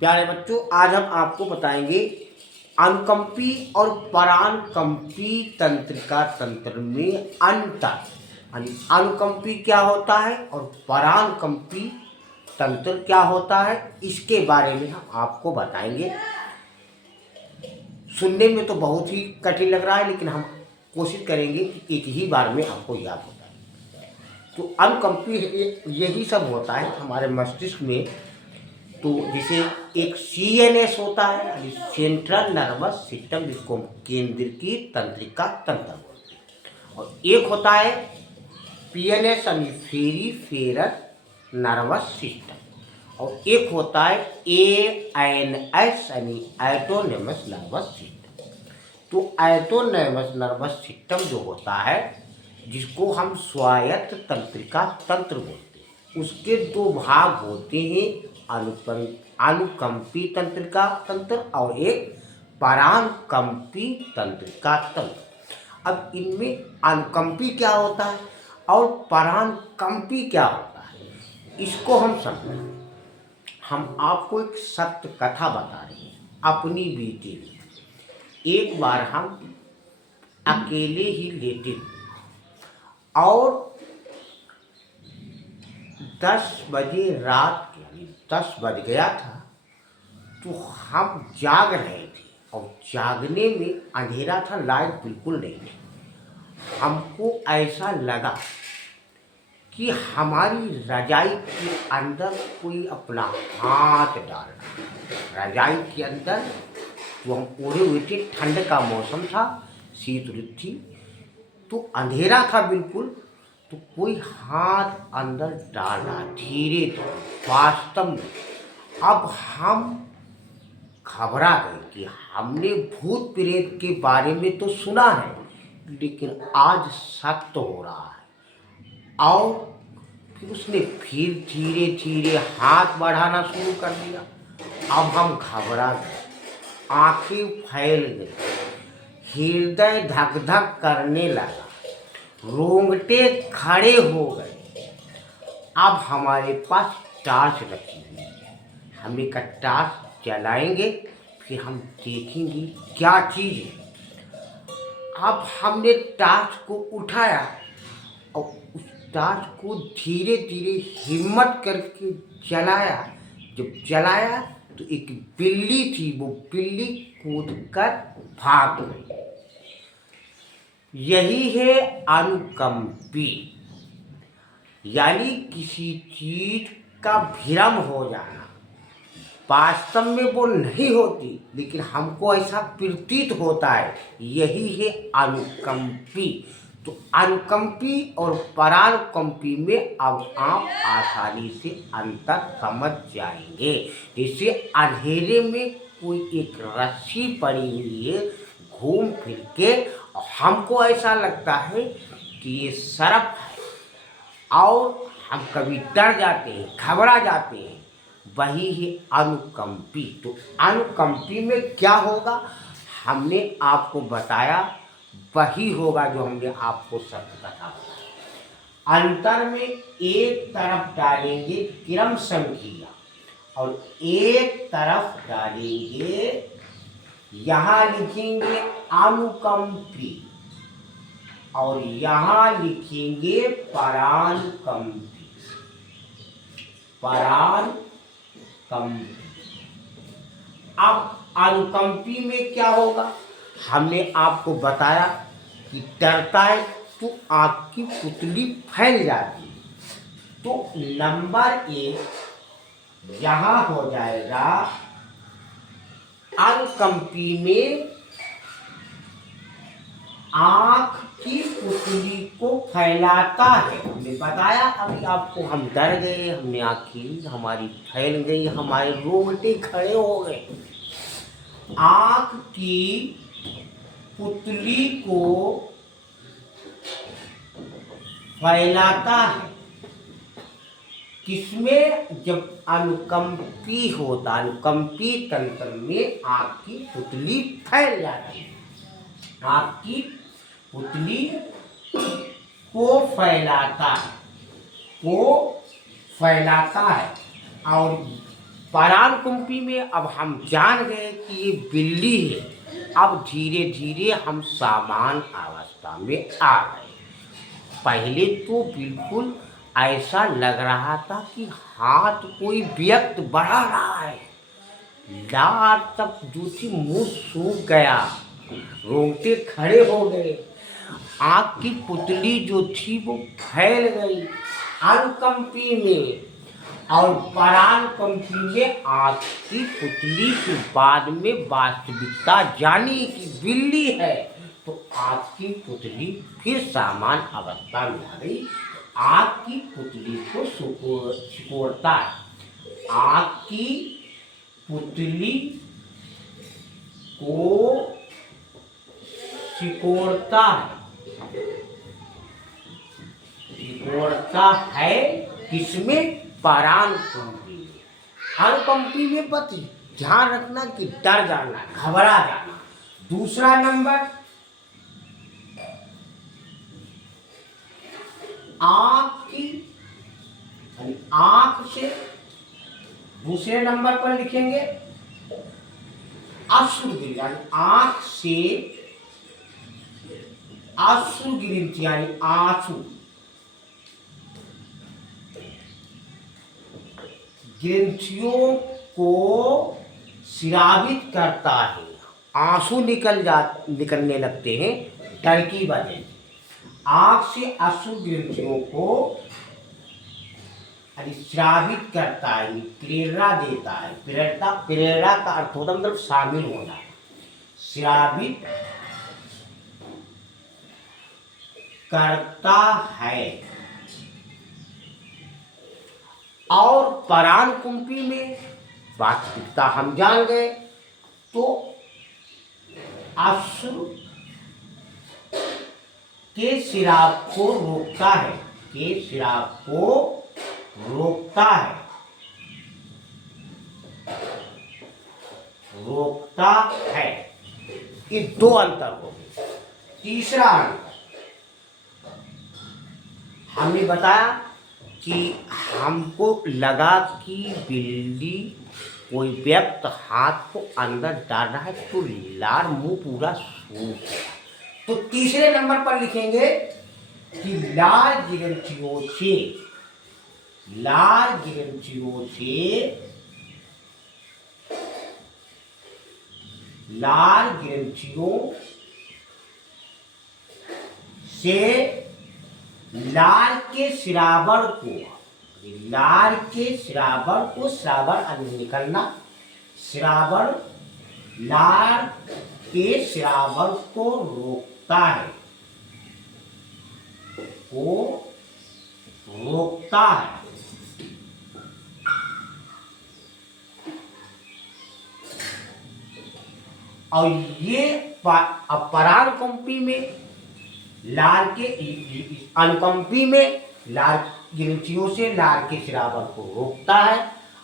प्यारे बच्चों, आज हम आपको बताएंगे अनुकंपी और परानुकंपी तंत्रिका तंत्र में अंतर। यानी अनुकंपी क्या होता है और परानुकंपी तंत्र क्या होता है, इसके बारे में हम आपको बताएंगे। सुनने में तो बहुत ही कठिन लग रहा है, लेकिन हम कोशिश करेंगे कि एक ही बार में आपको याद हो जाए। तो अनुकंपी यही सब होता है हमारे मस्तिष्क में। तो जैसे एक CNS होता है, यानी सेंट्रल नर्वस सिस्टम, जिसको हम केंद्रीय तंत्रिका तंत्र बोलते हैं, और एक होता है PNS यानी पेरिफेरल नर्वस सिस्टम, और एक होता है ANS यानी ऑटोनॉमस नर्वस सिस्टम। तो ऑटोनॉमस नर्वस सिस्टम जो होता है, जिसको हम स्वायत्त तंत्रिका तंत्र बोलते हैं, उसके दो भाग होते हैं, अनुकंपी तंत्रिका तंत्र और एक परानुकंपी तंत्रिका तंत्र। अब इनमें अनुकंपी क्या होता है और परानुकंपी क्या होता है, इसको हम समझें। हम आपको एक सत्य कथा बता रहे हैं अपनी बेटी में। एक बार हम अकेले ही लेटे और 10 बजे रात के, यानी 10 बज गया था, तो हम जाग रहे थे और जागने में अंधेरा था, लाइट बिल्कुल नहीं थी। हमको ऐसा लगा कि हमारी रजाई के अंदर कोई अपना हाथ डाल रहा। रजाई के अंदर जो हम ओढ़े हुए थे, ठंड का मौसम था, शीत ऋतु थी, तो अंधेरा था बिल्कुल, तो कोई हाथ अंदर डाला धीरे धीरे वास्तव में। अब हम घबरा गए कि हमने भूत प्रेत के बारे में तो सुना है, लेकिन आज सत्य हो रहा है। और फिर उसने फिर धीरे धीरे हाथ बढ़ाना शुरू कर दिया। अब हम घबरा गए, आंखें फैल गई, हृदय धक धक करने लगा, रोंगटे खड़े हो गए। अब हमारे पास टॉर्च रखी हुई है, हम एक टॉर्च जलाएंगे, फिर हम देखेंगे क्या चीज़ है। अब हमने टॉर्च को उठाया और उस टॉर्च को धीरे धीरे हिम्मत करके जलाया। जब जलाया तो एक बिल्ली थी, वो बिल्ली कूदकर भाग गई। यही है अनुकंपी, यानी किसी चीज का भ्रम हो जाना। वास्तव में वो नहीं होती, लेकिन हमको ऐसा प्रतीत होता है। यही है अनुकंपी। तो अनुकंपी और परानुकंपी में अब आप आसानी से अंतर समझ जाएंगे। जैसे अंधेरे में कोई एक रस्सी पड़ी हुई है, घूम फिर के, और हमको ऐसा लगता है कि ये सर्प है, और हम कभी डर जाते हैं, घबरा जाते हैं। वही है अनुकंपी। तो अनुकंपी में क्या होगा, हमने आपको बताया, वही होगा जो हमने आपको सत्य कथा बताया। अंतर में एक तरफ डालेंगे क्रम संख्या और एक तरफ डालेंगे, यहाँ लिखेंगे अनुकंपी और यहाँ लिखेंगे परानुकंपी। अब अनुकंपी में क्या होगा, हमने आपको बताया कि डरता है तो आँख की पुतली फैल जाती है। तो नंबर 1 यहाँ हो जाएगा। अनुकंपी में आँख की पुतली को फैलाता है, हमने बताया अभी आपको। हम डर गए, हमने आँखें हमारी फैल गई, हमारे रोंगटे खड़े हो गए। आँख की पुतली को फैलाता है किसमें, जब अनुकंपी होता, अनुकंपी तंत्र में आँख की पुतली फैल जाती है। आँख की पुतली को फैलाता है, और पराणकुंपी में अब हम जान गए कि ये बिल्ली है। अब धीरे धीरे हम सामान्य अवस्था में आ गए। पहले तो बिल्कुल ऐसा लग रहा था कि हाथ कोई व्यक्ति बढ़ा रहा है। लार तक जो थी मुंह सूख गया, रोंगटे खड़े हो गए, आँख की पुतली जो थी वो फैल गई अनुकंपी में। और पराणकंपी में आँख की पुतली के बाद में वास्तविकता जानी कि बिल्ली है, तो आँख की पुतली फिर सामान्य अवस्था में आ गई। आँख की पुतली को सिकोड़ता है, आँख की पुतली को सिकोड़ता है, सिकोड़ता है किसमें? पराणकुंपी में। अनुकंपी में बस ध्यान रखना कि डर जाना, घबरा जाना। दूसरा नंबर, आँख की आँख से दूसरे नंबर पर लिखेंगे अश्रुगिरी, यानी आँख से अश्रुगिरी यानी आंसू, ग्रंथियों को स्रावित करता है। आंसू निकलने लगते हैं डर की वजह से। आँख से अश्रु ग्रंथियों को स्रावित करता है, प्रेरणा देता है। प्रेरणा का अर्थ होता मतलब शामिल होना। स्रावित करता है। और पराणकुंपी में वास्तविकता हम जान गए, तो अश्रु के स्राव को रोकता है, के स्राव को रोकता है, रोकता है। ये दो अंतर हो गए। तीसरा अंतर हमने बताया कि हमको लगा कि बिल्ली कोई व्यक्ति हाथ को अंदर डाल रहा है, तो लार मुंह पूरा सूख गया। तो तीसरे नंबर पर लिखेंगे कि लार ग्रंथियों से, लार ग्रंथियों से, लार ग्रंथियों से लार के श्रावण को, लार के श्रावण को, श्रावण निकलना, श्रावण लार के श्रावण को रोकता है, को रोकता है। और ये पराणकुंपी में लार के, अनुकंपी में लार ग्रंथियों से लार के श्रावण को रोकता है,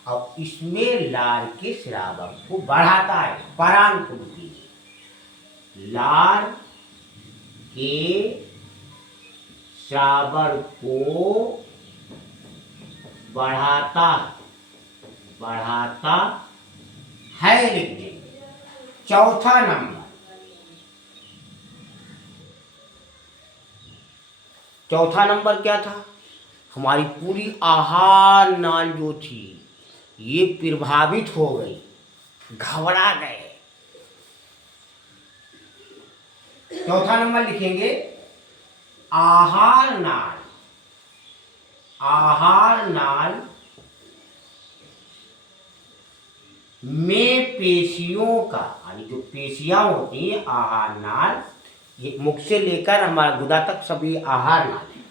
और इसमें लार के श्रावण को बढ़ाता है। पराणकुंपी लार के श्रावण को बढ़ाता है, लिख देंगे। चौथा नंबर, चौथा नंबर क्या था? हमारी पूरी आहार नाल जो थी ये प्रभावित हो गई, घबरा गए। चौथा नंबर लिखेंगे आहार नाल, आहार नाल में पेशियों का, यानी जो पेशियां होती हैं आहार नाल, ये मुख से लेकर हमारा गुदा तक सभी आहार नाल है।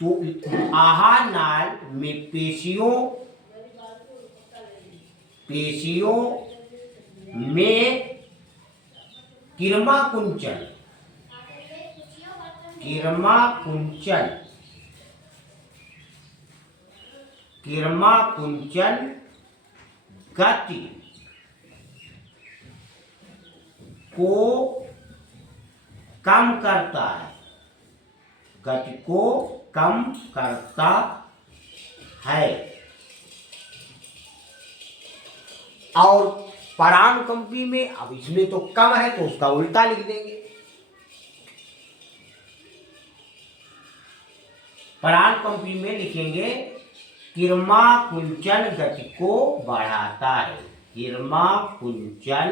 तो आहार नाल में पेशियों में किरमा कुंचन गति को कम करता है, गति को कम करता है। और परानुकंपी में अब इसमें तो कम है तो उसका उल्टा लिख देंगे। परानुकंपी में लिखेंगे किरमा कुंचन गति को बढ़ाता है। किरमा कुंचन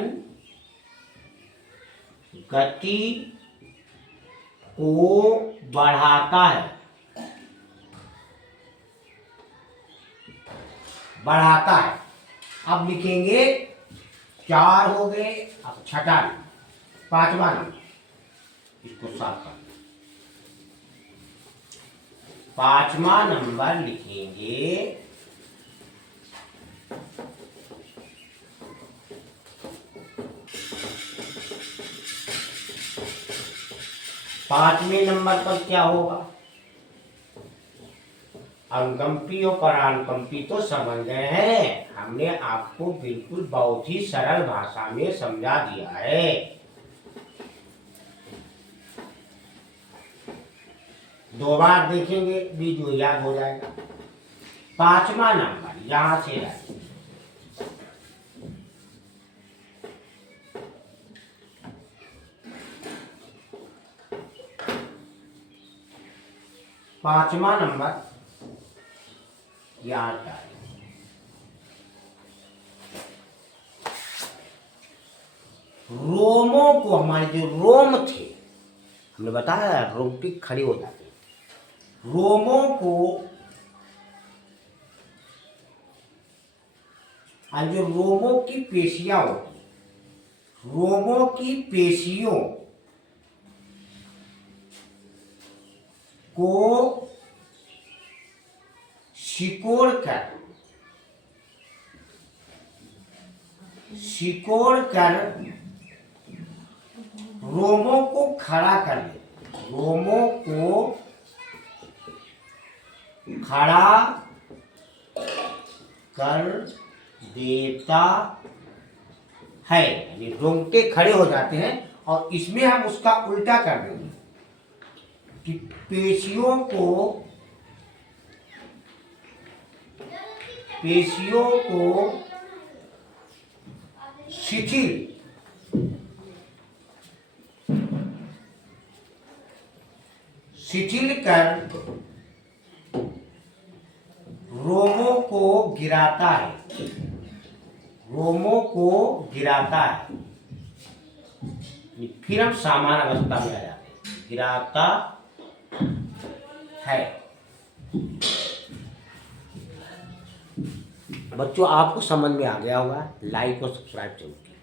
गति को बढ़ाता है, बढ़ाता है। अब लिखेंगे 4 हो गए, अब छठा नंबर 5वां नंबर इसको साफ कर। 5वां नंबर लिखेंगे पांचवें नंबर पर क्या होगा? अनुकंपी और परानुकंपी तो समझ गए हैं, हमने आपको बिल्कुल बहुत ही सरल भाषा में समझा दिया है। दो बार देखेंगे वीडियो याद हो जाएगा। 5वां नंबर यहां से आए, पांचवा नंबर यहां का है। रोमों को, हमारे जो रोम थे, हमने बताया रोमटिक खड़े हो जाते हैं। रोमों को, जो रोमों की पेशियां होती, रोमों की पेशियों को सिकोड़ कर रोमों को खड़ा कर देता, रोमों को खड़ा कर देता है, यानी रोंगटे खड़े हो जाते हैं। और इसमें हम उसका उल्टा कर देंगे कि पेशियों को शिथिल कर रोमों को गिराता है, रोमों को गिराता है। फिर हम सामान्य अवस्था में आ जाते हैं, गिराता है। बच्चों आपको समझ में आ गया होगा, लाइक और सब्सक्राइब जरूर कीजिए।